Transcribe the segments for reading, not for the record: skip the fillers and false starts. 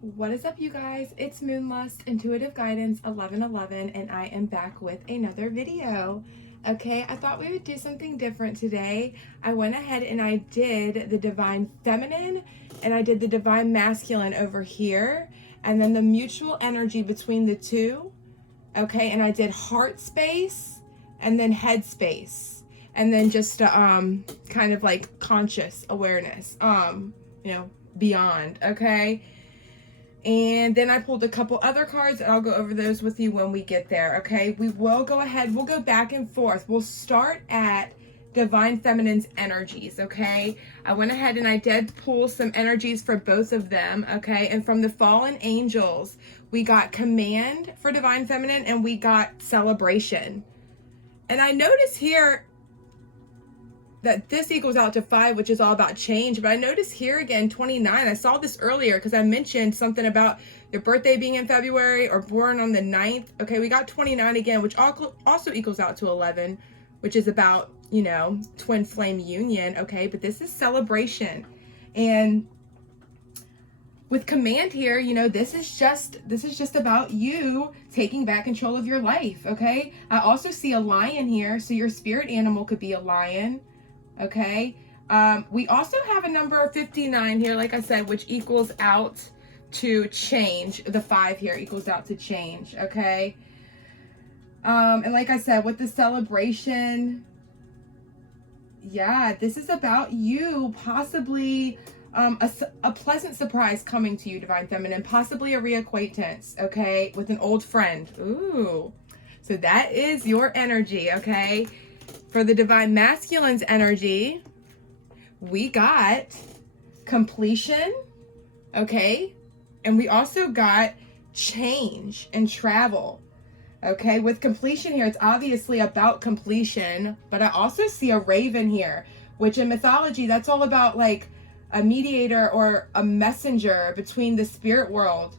What is up, you guys? It's MoonLust Intuitive Guidance 1111, and I am back with another video. Okay, I thought we would do something different today. I went ahead and I did the Divine Feminine and I did the Divine Masculine over here, and then the mutual energy between the two. Okay, and I did heart space and then head space, and then just kind of like conscious awareness, beyond. Okay. And then I pulled a couple other cards, and I'll go over those with you when we get there, okay? We will go ahead. We'll go back and forth. We'll start at Divine Feminine's energies, okay? I went ahead and I did pull some energies for both of them, okay? And from the Fallen Angels, we got Command for Divine Feminine, and we got Celebration. And I notice here that this equals out to 5, which is all about change. But I notice here again, 29. I saw this earlier because I mentioned something about your birthday being in February or born on the 9th. Okay, we got 29 again, which also equals out to 11, which is about, twin flame union. Okay, but this is celebration. And with Command here, this is just about you taking back control of your life. Okay, I also see a lion here, so your spirit animal could be a lion. Okay, we also have a number 59 here, like I said, which equals out to change. The 5 here equals out to change. Okay, and like I said, with the celebration, yeah, this is about you possibly a pleasant surprise coming to you, Divine Feminine, possibly a reacquaintance, okay, with an old friend. Ooh, so that is your energy. Okay, for the Divine Masculine's energy, we got completion, okay? And we also got change and travel, okay? With completion here, it's obviously about completion, but I also see a raven here, which in mythology, that's all about like a mediator or a messenger between the spirit world.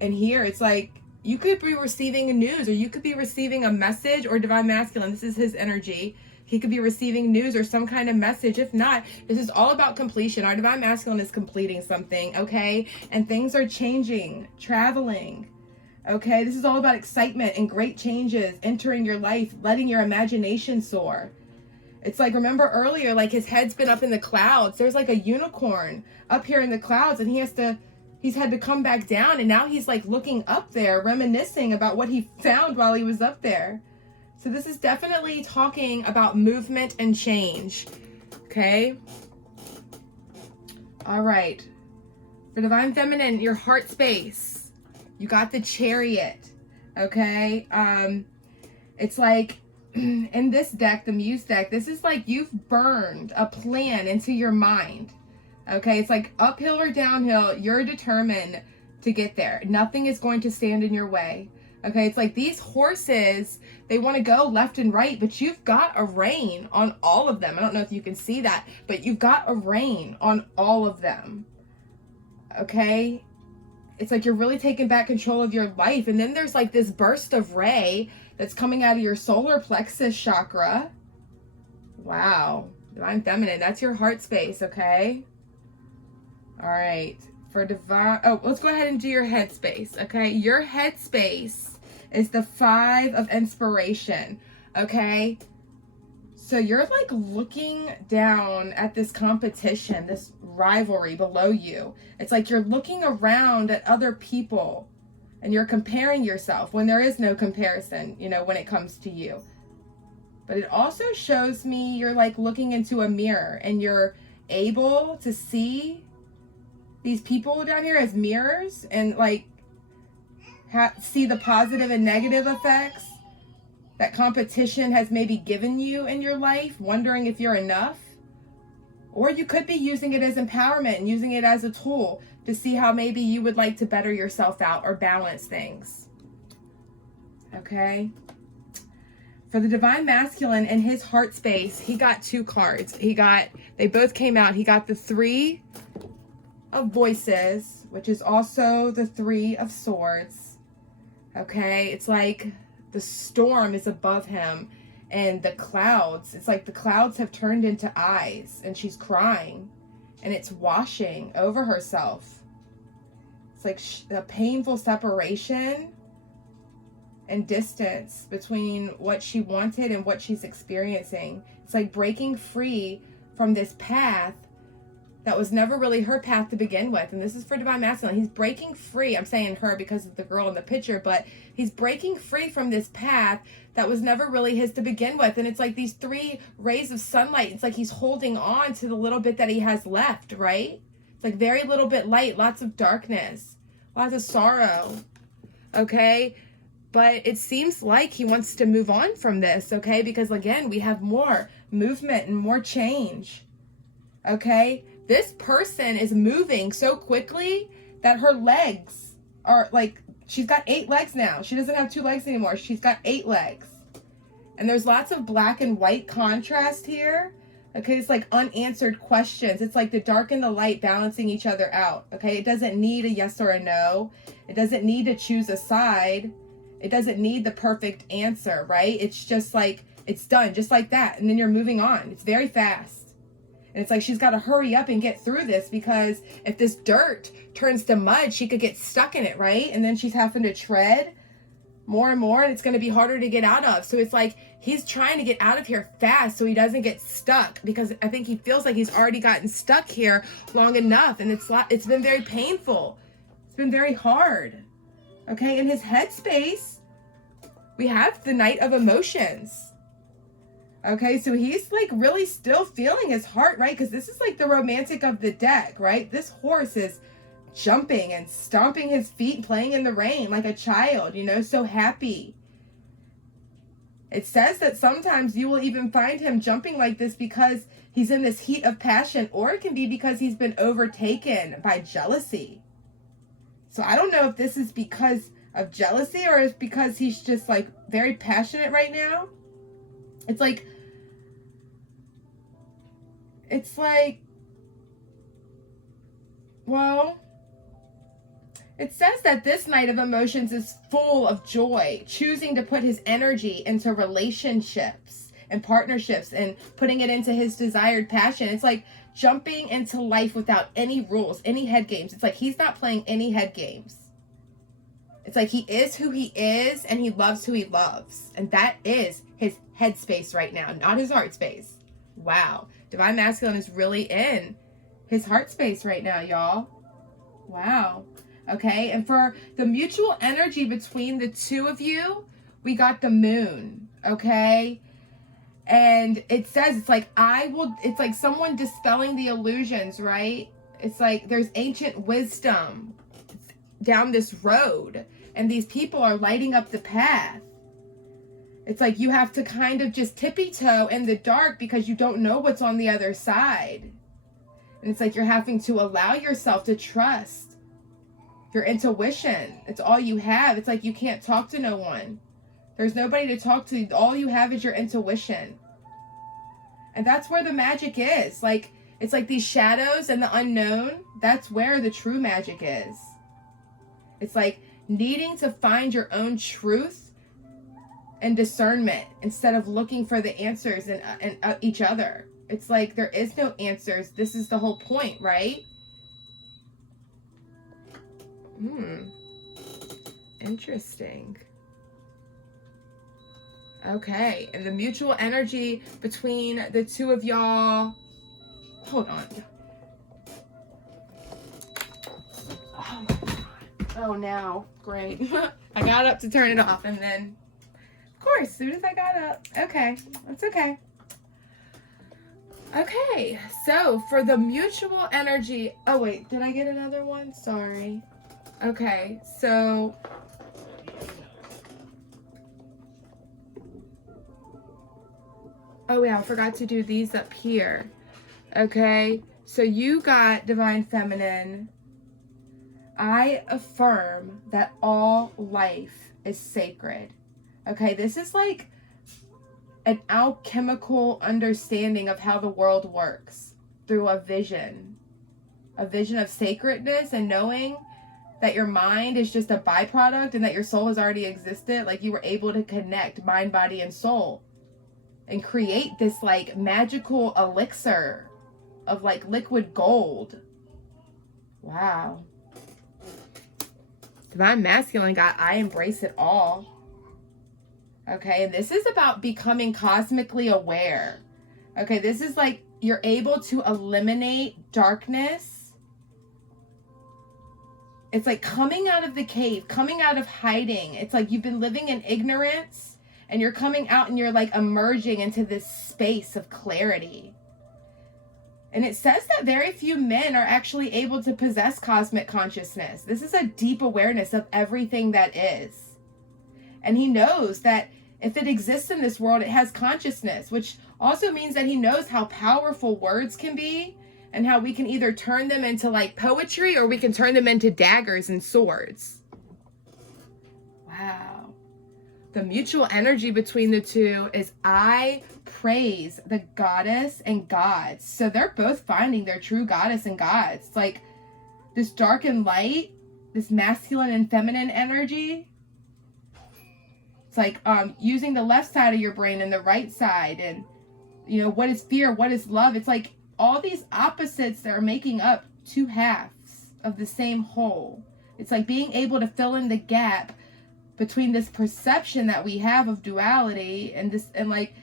And here, it's like, you could be receiving news, or you could be receiving a message, or Divine Masculine, this is his energy. He could be receiving news or some kind of message. If not, this is all about completion. Our Divine Masculine is completing something, okay? And things are changing, traveling, okay? This is all about excitement and great changes, entering your life, letting your imagination soar. It's like, remember earlier, like his head's been up in the clouds. There's like a unicorn up here in the clouds, and he's had to come back down, and now he's like looking up there, reminiscing about what he found while he was up there. So this is definitely talking about movement and change, okay? All right. For Divine Feminine, your heart space, you got the Chariot, okay? It's like, in this deck, the Muse deck, this is like you've burned a plan into your mind, okay? It's like uphill or downhill, you're determined to get there. Nothing is going to stand in your way. Okay, it's like these horses, they want to go left and right, but you've got a rein on all of them. I don't know if you can see that, but you've got a rein on all of them. Okay, it's like you're really taking back control of your life. And then there's like this burst of ray that's coming out of your solar plexus chakra. Wow, Divine Feminine, that's your heart space, okay? All right. For divine, let's go ahead and do your headspace, okay? Your headspace is the 5 of inspiration, okay? So you're like looking down at this competition, this rivalry below you. It's like you're looking around at other people and you're comparing yourself when there is no comparison, when it comes to you. But it also shows me you're like looking into a mirror and you're able to see these people down here as mirrors and like see the positive and negative effects that competition has maybe given you in your life, wondering if you're enough. Or you could be using it as empowerment and using it as a tool to see how maybe you would like to better yourself out or balance things. Okay. For the Divine Masculine in his heart space, he got 2 cards. They both came out. He got the 3 of Voices, which is also the 3 of Swords. Okay, it's like the storm is above him and the clouds, it's like the clouds have turned into eyes and she's crying and it's washing over herself. It's like a painful separation and distance between what she wanted and what she's experiencing. It's like breaking free from this path that was never really her path to begin with. And this is for Divine Masculine. He's breaking free. I'm saying her because of the girl in the picture, but he's breaking free from this path that was never really his to begin with. And it's like these 3 rays of sunlight. It's like he's holding on to the little bit that he has left, right? It's like very little bit light, lots of darkness, lots of sorrow, okay? But it seems like he wants to move on from this, okay? Because again, we have more movement and more change, okay? This person is moving so quickly that her legs are like, she's got 8 legs now. She doesn't have 2 legs anymore. She's got 8 legs. And there's lots of black and white contrast here. Okay, it's like unanswered questions. It's like the dark and the light balancing each other out. Okay, it doesn't need a yes or a no. It doesn't need to choose a side. It doesn't need the perfect answer, right? It's just like, it's done just like that. And then you're moving on. It's very fast. And it's like she's got to hurry up and get through this, because if this dirt turns to mud, she could get stuck in it, right? And then she's having to tread more and more, and it's going to be harder to get out of. So it's like he's trying to get out of here fast so he doesn't get stuck, because I think he feels like he's already gotten stuck here long enough, and it's been very painful. It's been very hard. Okay, in his headspace, we have the Knight of Emotions. Okay, so he's like really still feeling his heart, right? Because this is like the romantic of the deck, right? This horse is jumping and stomping his feet, playing in the rain like a child, you know, so happy. It says that sometimes you will even find him jumping like this because he's in this heat of passion, or it can be because he's been overtaken by jealousy. So I don't know if this is because of jealousy or it's because he's just like very passionate right now. It's like, well, it says that this Knight of Emotions is full of joy, choosing to put his energy into relationships and partnerships and putting it into his desired passion. It's like jumping into life without any rules, any head games. It's like he's not playing any head games. It's like he is who he is and he loves who he loves. And that is his headspace right now, not his heart space. Wow. Divine Masculine is really in his heart space right now, y'all. Wow. Okay, and for the mutual energy between the two of you, we got the Moon, okay? And it says, it's like, it's like someone dispelling the illusions, right? It's like there's ancient wisdom down this road, and these people are lighting up the path. It's like you have to kind of just tippy-toe in the dark because you don't know what's on the other side. And it's like you're having to allow yourself to trust your intuition. It's all you have. It's like you can't talk to no one. There's nobody to talk to. All you have is your intuition. And that's where the magic is. Like, it's like these shadows and the unknown. That's where the true magic is. It's like needing to find your own truth and discernment instead of looking for the answers in each other. It's like there is no answers. This is the whole point, right? Interesting. Okay, and the mutual energy between the two of y'all. Hold on. Oh my God. Oh, now. Great. I got up to turn it off, and then, of course, as soon as I got up. Okay, that's okay. Okay, so for the mutual energy. Oh, wait, did I get another one? Sorry. Okay, so oh yeah, I forgot to do these up here. Okay, so you got Divine Feminine. I affirm that all life is sacred. Okay, this is like an alchemical understanding of how the world works through a vision of sacredness, and knowing that your mind is just a byproduct and that your soul has already existed. Like you were able to connect mind, body, and soul and create this like magical elixir of like liquid gold. Wow. Divine Masculine got, I embrace it all. Okay, and this is about becoming cosmically aware. Okay, this is like you're able to eliminate darkness. It's like coming out of the cave, coming out of hiding. It's like you've been living in ignorance and you're coming out and you're like emerging into this space of clarity. And it says that very few men are actually able to possess cosmic consciousness. This is a deep awareness of everything that is. And he knows that if it exists in this world, it has consciousness, which also means that he knows how powerful words can be and how we can either turn them into like poetry or we can turn them into daggers and swords. Wow. The mutual energy between the two is I praise the goddess and gods. So they're both finding their true goddess and gods. It's like this dark and light, this masculine and feminine energy. It's like using the left side of your brain and the right side, and you know, what is fear, what is love. It's like all these opposites that are making up two halves of the same whole. It's like being able to fill in the gap between this perception that we have of duality and this, and like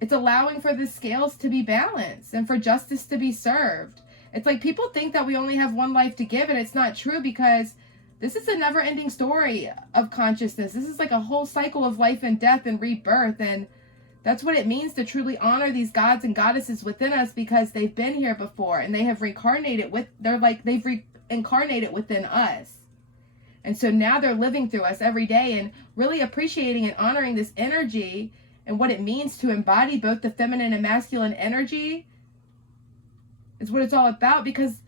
it's allowing for the scales to be balanced and for justice to be served. It's like people think that we only have one life to give, and it's not true, because this is a never-ending story of consciousness. This is like a whole cycle of life and death and rebirth, and that's what it means to truly honor these gods and goddesses within us, because they've been here before and they have reincarnated within us. And so now they're living through us every day, and really appreciating and honoring this energy and what it means to embody both the feminine and masculine energy is what it's all about. Because,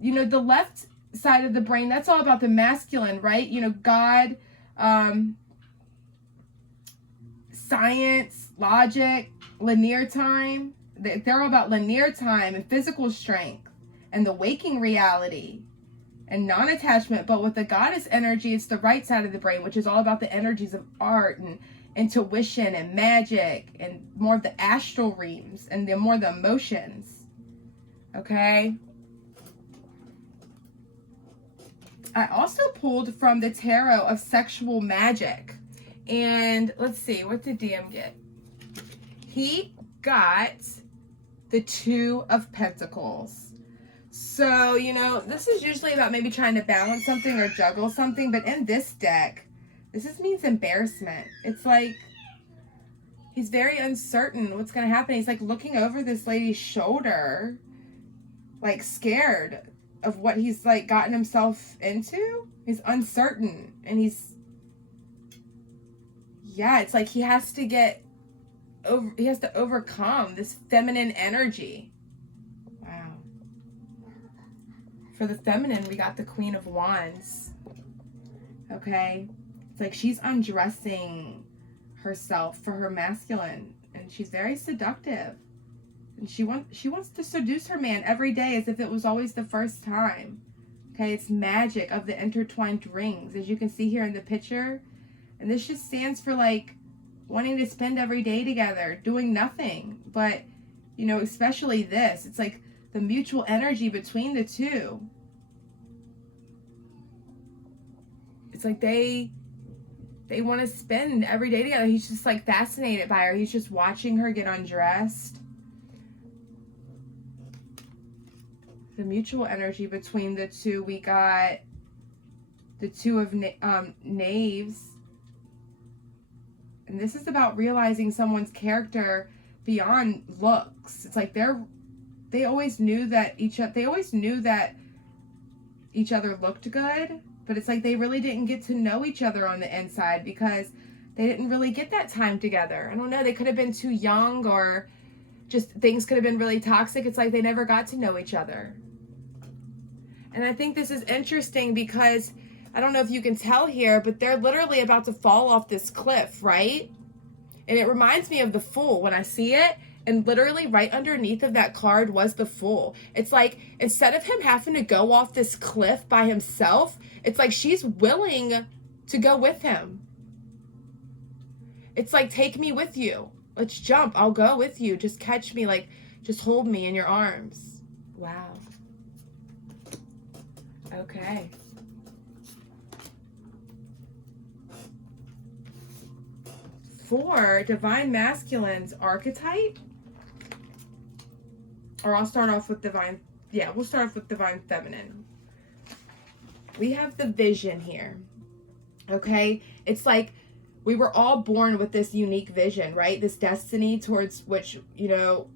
you know, the left side of the brain, that's all about the masculine, right? You know, God, science, logic, linear time. They're all about linear time and physical strength and the waking reality and non-attachment. But with the goddess energy, it's the right side of the brain, which is all about the energies of art and intuition and magic and more of the astral realms and the more the emotions. Okay. I also pulled from the tarot of sexual magic. And let's see, what did DM get? He got the Two of Pentacles. So, you know, this is usually about maybe trying to balance something or juggle something. But in this deck, this means embarrassment. It's like he's very uncertain what's going to happen. He's like looking over this lady's shoulder, like scared of what he's like gotten himself into. He's uncertain, and he's, yeah, it's like he has to overcome this feminine energy. Wow. For the feminine, we got the Queen of Wands. Okay. It's like she's undressing herself for her masculine, and she's very seductive. And she wants to seduce her man every day as if it was always the first time. Okay, it's magic of the intertwined rings, as you can see here in the picture. And this just stands for like wanting to spend every day together, doing nothing. But, you know, especially this, it's like the mutual energy between the two. It's like they want to spend every day together. He's just like fascinated by her. He's just watching her get undressed. The mutual energy between the two, we got the Two of Knaves. And this is about realizing someone's character beyond looks. It's like they always knew that each other looked good, but it's like they really didn't get to know each other on the inside because they didn't really get that time together. I don't know, they could have been too young, or just things could have been really toxic. It's like they never got to know each other. And I think this is interesting because I don't know if you can tell here, but they're literally about to fall off this cliff, right? And it reminds me of the Fool when I see it. And literally right underneath of that card was the Fool. It's like, instead of him having to go off this cliff by himself, it's like she's willing to go with him. It's like, take me with you. Let's jump. I'll go with you. Just catch me. Like, just hold me in your arms. Wow. Okay. for Divine Masculine's Archetype. Or I'll start off with Divine, yeah, we'll start off with Divine Feminine. We have the vision here, okay? It's like we were all born with this unique vision, right? This destiny towards which, you know,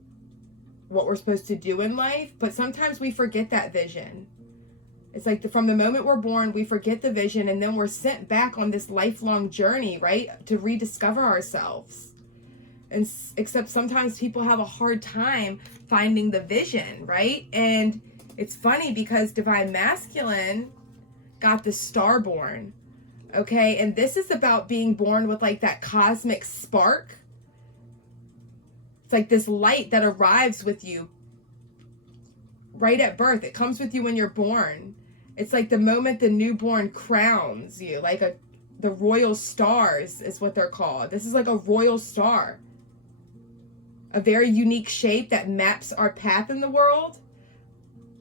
what we're supposed to do in life. But sometimes we forget that vision. It's like from the moment we're born, we forget the vision, and then we're sent back on this lifelong journey, right? To rediscover ourselves. And except sometimes people have a hard time finding the vision, right? And it's funny because Divine Masculine got the Starborn, okay? And this is about being born with like that cosmic spark. It's like this light that arrives with you right at birth. It comes with you when you're born. It's like the moment the newborn crowns you, like the royal stars is what they're called. This is like a royal star. A very unique shape that maps our path in the world.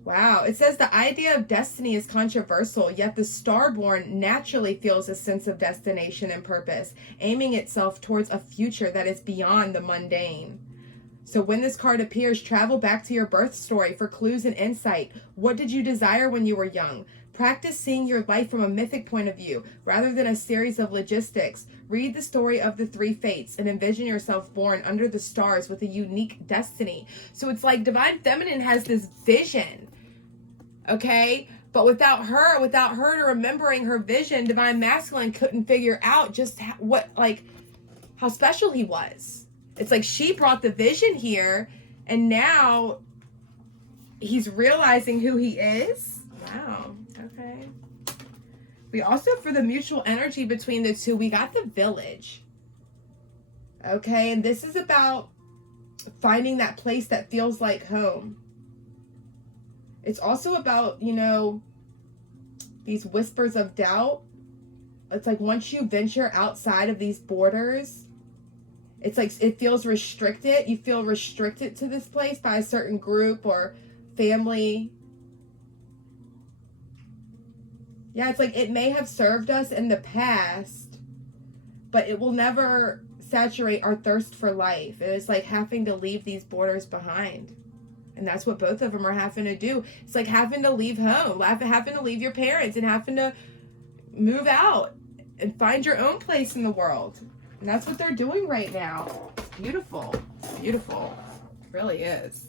Wow. It says the idea of destiny is controversial, yet the starborn naturally feels a sense of destination and purpose, aiming itself towards a future that is beyond the mundane. So when this card appears, travel back to your birth story for clues and insight. What did you desire when you were young? Practice seeing your life from a mythic point of view, rather than a series of logistics. Read the story of the three fates and envision yourself born under the stars with a unique destiny. So it's like Divine Feminine has this vision, okay? But without her remembering her vision, Divine Masculine couldn't figure out just how special he was. It's like she brought the vision here, and now he's realizing who he is. Wow. Okay. We also, for the mutual energy between the two, we got the Village. Okay, and this is about finding that place that feels like home. It's also about, you know, these whispers of doubt. It's like once you venture outside of these borders, it's like it feels restricted. You feel restricted to this place by a certain group or family. Yeah, it's like it may have served us in the past, but it will never saturate our thirst for life. It's like having to leave these borders behind. And that's what both of them are having to do. It's like having to leave home, having to leave your parents, and having to move out and find your own place in the world. And that's what they're doing right now. It's beautiful. It's beautiful. It really is.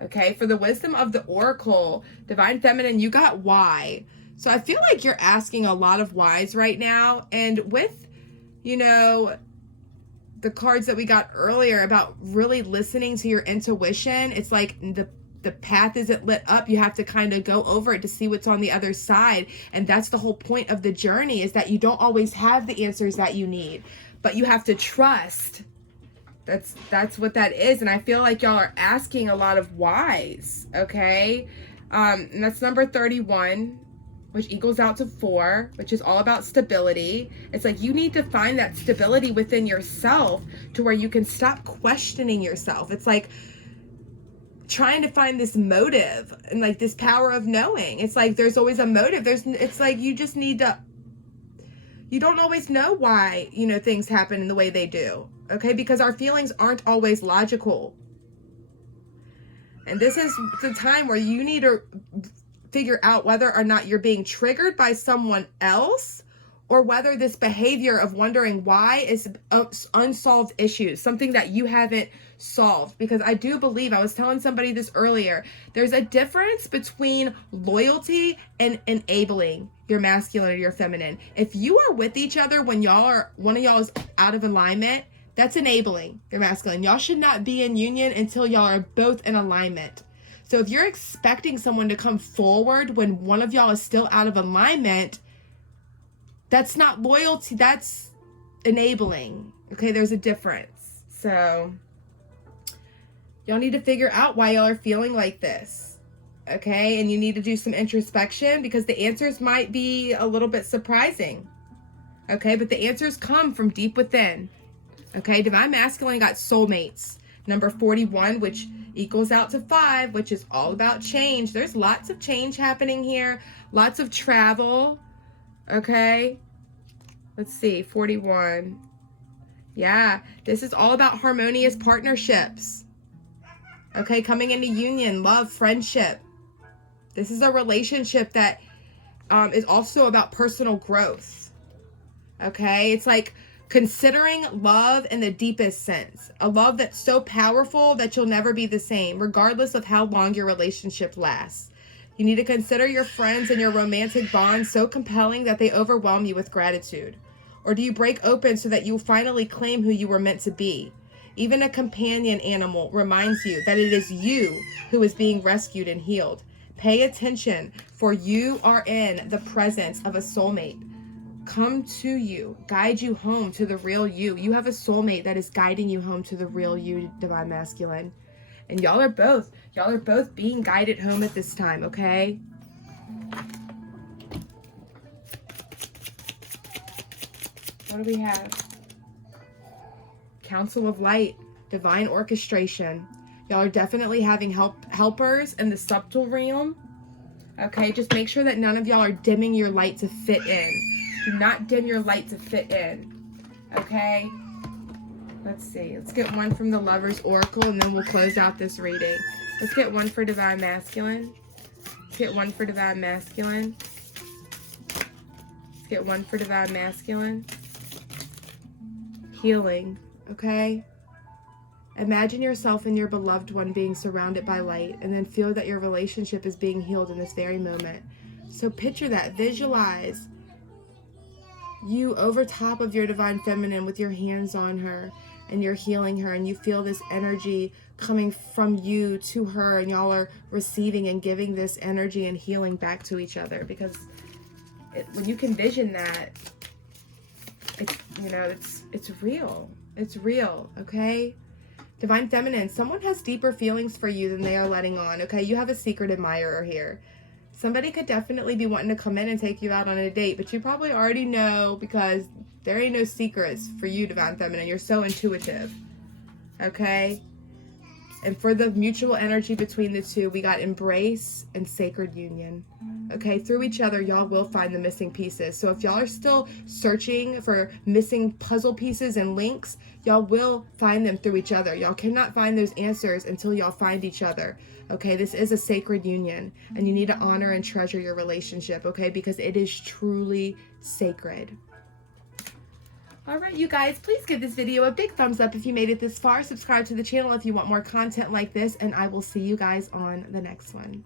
Okay, for the wisdom of the Oracle, Divine Feminine, you got why. So I feel like you're asking a lot of whys right now. And with, you know, the cards that we got earlier about really listening to your intuition, it's like the path isn't lit up. You have to kind of go over it to see what's on the other side. And that's the whole point of the journey, is that you don't always have the answers that you need, but you have to trust. That's what that is. And I feel like y'all are asking a lot of whys. Okay. And that's number 31, which equals out to 4, which is all about stability. It's like you need to find that stability within yourself to where you can stop questioning yourself. It's like trying to find this motive and like this power of knowing. It's like there's always a motive. It's like you just need to, you don't always know why, you know, things happen in the way they do. Okay, because our feelings aren't always logical. And this is the time where you need to figure out whether or not you're being triggered by someone else, or whether this behavior of wondering why is unsolved issues, something that you haven't solved. Because I do believe, I was telling somebody this earlier, there's a difference between loyalty and enabling your masculine or your feminine. If you are with each other when one of y'all is out of alignment, that's enabling your masculine. Y'all should not be in union until y'all are both in alignment. So if you're expecting someone to come forward when one of y'all is still out of alignment, that's not loyalty, that's enabling. Okay, there's a difference. So y'all need to figure out why y'all are feeling like this. Okay, and you need to do some introspection, because the answers might be a little bit surprising. Okay, but the answers come from deep within. Okay, Divine Masculine got soulmates. Number 41, which equals out to 5, which is all about change. There's lots of change happening here. Lots of travel. Okay. Let's see, 41. Yeah, this is all about harmonious partnerships. Okay, coming into union, love, friendship. This is a relationship that is also about personal growth. Okay, it's like considering love in the deepest sense. A love that's so powerful that you'll never be the same, regardless of how long your relationship lasts. You need to consider your friends and your romantic bonds so compelling that they overwhelm you with gratitude. Or do you break open so that you finally claim who you were meant to be? Even a companion animal reminds you that it is you who is being rescued and healed. Pay attention, for you are in the presence of a soulmate. Come to you, guide you home to the real you. You have a soulmate that is guiding you home to the real you, Divine Masculine. And y'all are both being guided home at this time, okay? What do we have? Council of Light, divine orchestration. Y'all are definitely having helpers in the subtle realm. Okay, just make sure that none of y'all are dimming your light to fit in. Do not dim your light to fit in. Okay? Let's see. Let's get one from the Lover's Oracle, and then we'll close out this reading. Let's get one for Divine Masculine. Let's get one for Divine Masculine. Let's get one for Divine Masculine. Healing. Okay? Imagine yourself and your beloved one being surrounded by light, and then feel that your relationship is being healed in this very moment. So picture that. Visualize you over top of your Divine Feminine with your hands on her, and you're healing her, and you feel this energy coming from you to her, and y'all are receiving and giving this energy and healing back to each other. Because when you can vision that, it's real. It's real, okay? Divine Feminine, someone has deeper feelings for you than they are letting on, okay? You have a secret admirer here. Somebody could definitely be wanting to come in and take you out on a date, but you probably already know, because there ain't no secrets for you, Divine Feminine. You're so intuitive, okay? And for the mutual energy between the two, we got embrace and sacred union. Okay, through each other, y'all will find the missing pieces. So if y'all are still searching for missing puzzle pieces and links, y'all will find them through each other. Y'all cannot find those answers until y'all find each other. Okay, this is a sacred union, and you need to honor and treasure your relationship, okay, because it is truly sacred. All right, you guys, please give this video a big thumbs up if you made it this far. Subscribe to the channel if you want more content like this, and I will see you guys on the next one.